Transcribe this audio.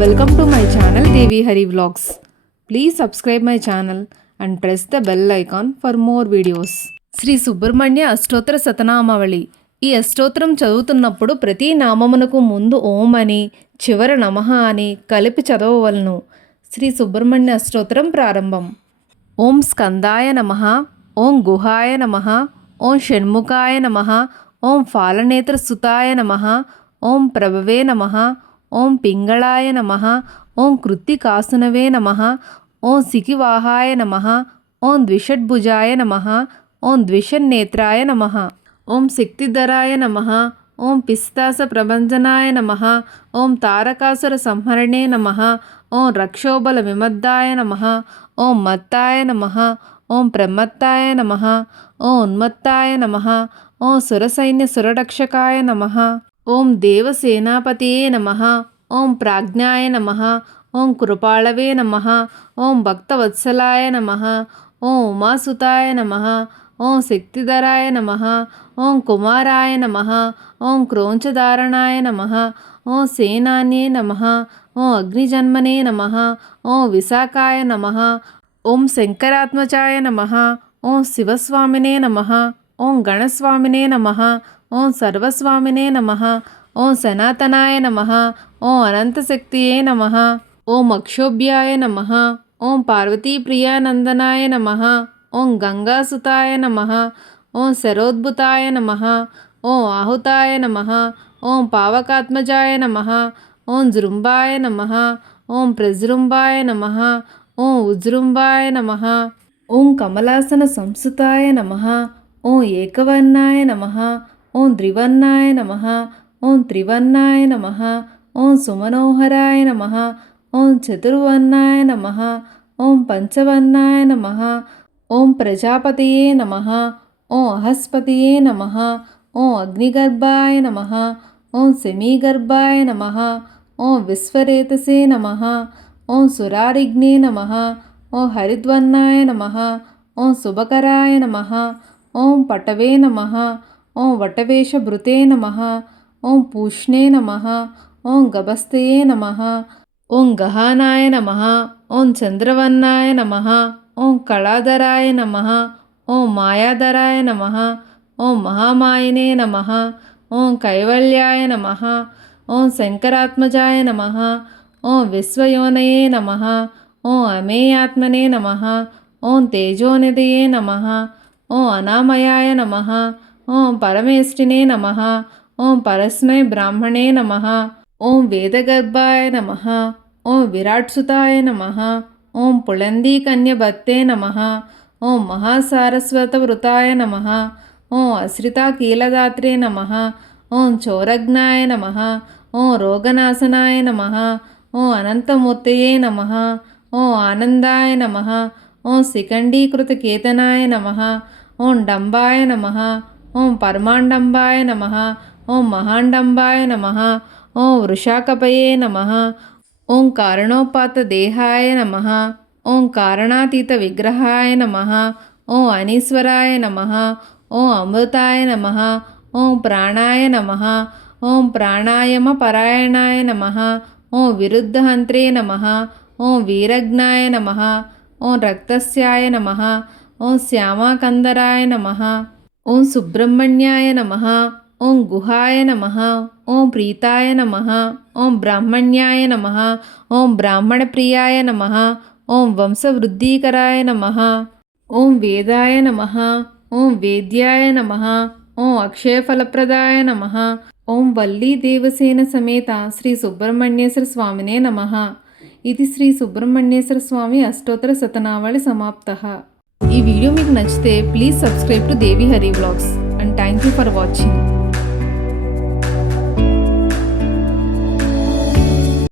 Welcome to my channel Devi Hari Vlogs. Please subscribe my channel and press the bell icon for more videos. Shri సుబ్రహ్మణ్య అష్టోత్తర శతనామావళి. ఈ అష్టోత్తరం చదువుతున్నప్పుడు ప్రతి నామమునకు ముందు ఓం అని చివర నమః అని కలిపి చదవవలను. శ్రీ సుబ్రహ్మణ్య అష్టోత్తరం ప్రారంభం. ఓం స్కందాయ నమః, ఓం గుహాయ నమః, ఓం షణ్ముఖాయ నమః, ఓం ఫాలనేత్ర సుతాయ నమః, ఓం ప్రభవే నమః, ఓం పింగళాయ నమః, ఓం కృత్తికాసునవే నమః, ఓం సికివాహాయ నమః, ఓం ద్విషడ్భుజాయ నమః, ఓం ద్విషన్నేత్రాయ నమః, ఓం శక్తిధరాయ నమః, ఓం పిస్తాస ప్రభంజనాయ నమః, ఓం తారకాసుర సంహరణే నమః, ఓం రక్షోబల విమద్దాయ నమః, ఓం మత్తాయ నమః, ఓం ప్రమత్తాయ నమః, ఓం ఉన్మత్తాయ నమః, ఓం సురసైన్య సురరక్షకాయ నమః, ఓం దేవసేనాపతియే నమః, ఓం ప్రాజ్ఞాయ నమః, ఓం కృపాళవే నమః, ఓం భక్తవత్సలాయ నమః, ఓం ఉమాసుతాయ నమః, ఓం శక్తిధరాయ నమః, ఓం కుమారాయ నమః, ఓం క్రోంచధారణాయ నమః, ఓం సేనాన్యే నమః, ఓం అగ్నిజన్మనే నమః, ఓం విశాఖాయ నమః, ఓం శంకరాత్మజాయ నమః, ఓం శివస్వామినే నమః, ఓం గణస్వామినే నమః, ఓం సర్వస్వామినే నమః, ఓం సనాతనాయ నమః, ఓం అనంతశక్తియే నమః, ఓం అక్షోభ్యాయ నమః, ఓం పార్వతీప్రియానందనాయ నమః, ఓం గంగాసుతాయ నమః, ఓం శరోద్భుతాయ నమః, ఓం ఆహుతాయ నమః, ఓం పావకాత్మజాయ నమః, ఓం జృంభాయ నమః, ఓం ప్రజృంభాయ నమః, ఓం ఉజృంభాయ నమః, ఓం కమలాసన సంస్థాయ నమః, ఓం ఏకవర్ణాయ నమః, ఓం ద్వివర్ణాయ నమః, ఓం త్రివర్ణాయ నమః, ఓం సుమనోహరాయ నమః, ఓం చతుర్వర్ణాయ నమః, ఓం పంచవర్ణాయ నమః, ఓం ప్రజాపతియే నమః, ఓం అహస్పతియే నమః, ఓం అగ్నిగర్భాయ నమః, ఓం సెమీగర్భాయ నమః, ఓం విశ్వరేతసే నమః, ఓం సురారిగ్నే నమః, ఓం హరిద్వర్ణాయ నమః, ఓం శుభకరాయ నమః, ఓం పటవే నమః, ఓం వటవేషభృతే నమః, ఓం పూష్ణే నమః, ఓం గభస్తయే నమః, ఓం గహానాయ నమః, ఓం చంద్రవర్ణాయ నమః, ఓం కళాధరాయ నమః, ఓం మాయాధరాయ నమః, ఓం మహామాయినే నమః, ఓం కైవల్యాయ నమః, ఓం శంకరాత్మజాయ నమః, ఓం విశ్వయోనయే నమః, ఓం అమేయాత్మనే నమః, ఓం తేజోనిధయే నమః, ఓం అనామయాయ నమః, ఓం పరమేష్టినే నమః, ఓం పరస్మై బ్రాహ్మణే నమః, ఓం వేదగర్భాయ నమః, ఓం విరాట్సుతాయ నమః, ఓం పుళందీకన్యభత్తే నమః, ఓం మహాసారస్వతవృతాయ నమః, ఓం అశ్రితాకీలదాత్రే నమః, ఓం చోరజ్ఞాయ నమః, ఓం రోగనాశనాయ నమః, ఓం అనంతమూర్తయే నమః, ఓం ఆనందాయ నమః, ఓం శిఖండీకృతకేతనాయ నమః, ఓం డంబాయ నమః, ఓం పరమాండంబాయ నమః, ఓం మహాండంబాయ నమః, ఓం వృషాకపయే నమః, ఓం కారణోపాత దేహాయ నమః, ఓం కారణాతీత విగ్రహాయ నమః, ఓం అనీశ్వరాయ నమః, ఓం అమృతాయ నమః, ఓం ప్రాణాయ నమః, ఓం ప్రాణాయామ పరాయణాయ నమః, ఓం విరుద్ధహంత్రే నమః, ఓం వీరజ్ఞాయ నమః, ఓం రక్తస్యాయ నమః, ఓం శ్యామాకందరాయ నమః, ఓం సుబ్రహ్మణ్యాయ నమః, ఓం గుహాయ నమః, ఓం ప్రీతాయ నమః, ఓం బ్రాహ్మణ్యాయ నమః, ఓం బ్రాహ్మణప్రియాయ నమః, ఓం వంశవృద్ధీకరాయ నమః, ఓం వేదాయ నమః, ఓం వేద్యాయ నమః, ఓం అక్షయఫలప్రదాయ నమః, ఓం వల్లీ దేవసేన సమేత శ్రీ సుబ్రహ్మణ్యేశ్వర స్వామినే నమః. ఇది శ్రీ సుబ్రహ్మణ్యేశ్వర స్వామి అష్టోత్తర శతనావళి సమాప్తః. ఈ వీడియో మీకు నచ్చితే please subscribe to Devi Hari vlogs and thank you for watching.